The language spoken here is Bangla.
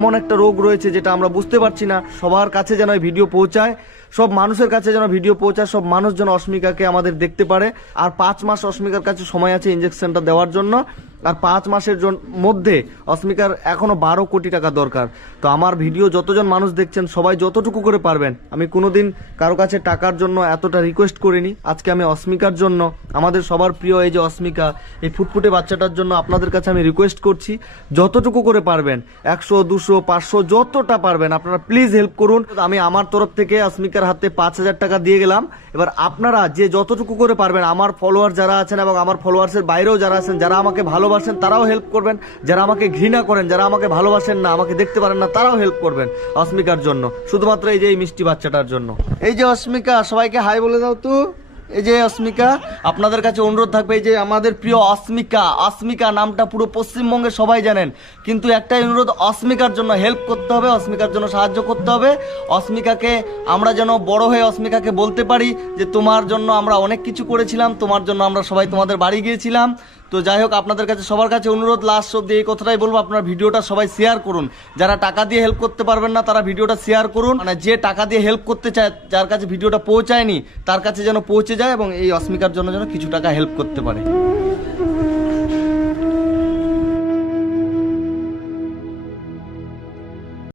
এমন একটা রোগ রয়েছে যেটা আমরা বুঝতে পারছি না। সবার কাছে যেন এই ভিডিও পৌঁছায়, সব মানুষের কাছে যেন ভিডিও পৌঁছায়, সব মানুষ যেন অস্মিকাকে আমাদের দেখতে পারে। আর 5 মাস অস্মিকার কাছে সময় আছে ইঞ্জেকশনটা দেওয়ার জন্য। আর 5 মাসের মধ্যে অস্মিকার এখনো 12 কোটি টাকা দরকার। তো আমার ভিডিও যতজন মানুষ দেখছেন সবাই যতটুকু করে পারবেন, আমি কোনোদিন কারো কাছে টাকার জন্য এতটা রিকোয়েস্ট করিনি। আজকে আমি অস্মিকার জন্য, আমাদের সবার প্রিয় এই যে অস্মিকা, এই ফুটফুটে বাচ্চাটার জন্য আপনাদের কাছে আমি রিকোয়েস্ট করছি, যতটুকু করে পারবেন 100, 200, 500 যতটা পারবেন আপনারা প্লিজ হেল্প করুন। আমি আমার তরফ থেকে অস্মিকার হাতে 5,000 টাকা দিয়ে গেলাম। এবার আপনারা যে যতটুকু করে পারবেন, আমার ফলোয়ার যারা আছেন এবং আমার ফলোয়ার্সের বাইরেও যারা আছেন, যারা আমাকে ভালোবাসেন তারাও হেল্প করবেন, যারা আমাকে ঘৃণা করেন, যারা আমাকে ভালোবাসেন না, আমাকে দেখতে পারেন না, তারাও হেল্প করবেন অস্মিকার জন্য, শুধুমাত্র এই যে এই মিষ্টি বাচ্চাটার জন্য। এই যে অস্মিকা, সবাইকে হাই বলে দাও তো। এই যে অস্মিকা, আপনাদের কাছে অনুরোধ থাকবে, এই যে আমাদের প্রিয় অস্মিকা, অস্মিকা নামটা পুরো পশ্চিমবঙ্গে সবাই জানেন, কিন্তু একটাই অনুরোধ, অস্মিকার জন্য হেল্প করতে হবে, অস্মিকার জন্য সাহায্য করতে হবে। অস্মিকাকে আমরা যেন বড় হয়ে অস্মিকাকে বলতে পারি যে তোমার জন্য আমরা অনেক কিছু করেছিলাম, তোমার জন্য আমরা সবাই তোমাদের বাড়ি গিয়েছিলাম। তো যাই হোক, আপনাদের কাছে সবার কাছে অনুরোধ, লাস্ট অব্দি এই কথাটাই বলবো, আপনারা ভিডিওটা সবাই শেয়ার করুন। যারা টাকা দিয়ে হেল্প করতে পারবেন না তারা ভিডিওটা শেয়ার করুন, মানে যে টাকা দিয়ে হেল্প করতে চায়, যার কাছে ভিডিওটা পৌঁছায়নি তার কাছে যেন পৌঁছে যায় এবং এই অস্মিকার জন্য যেন কিছু টাকা হেল্প করতে পারে।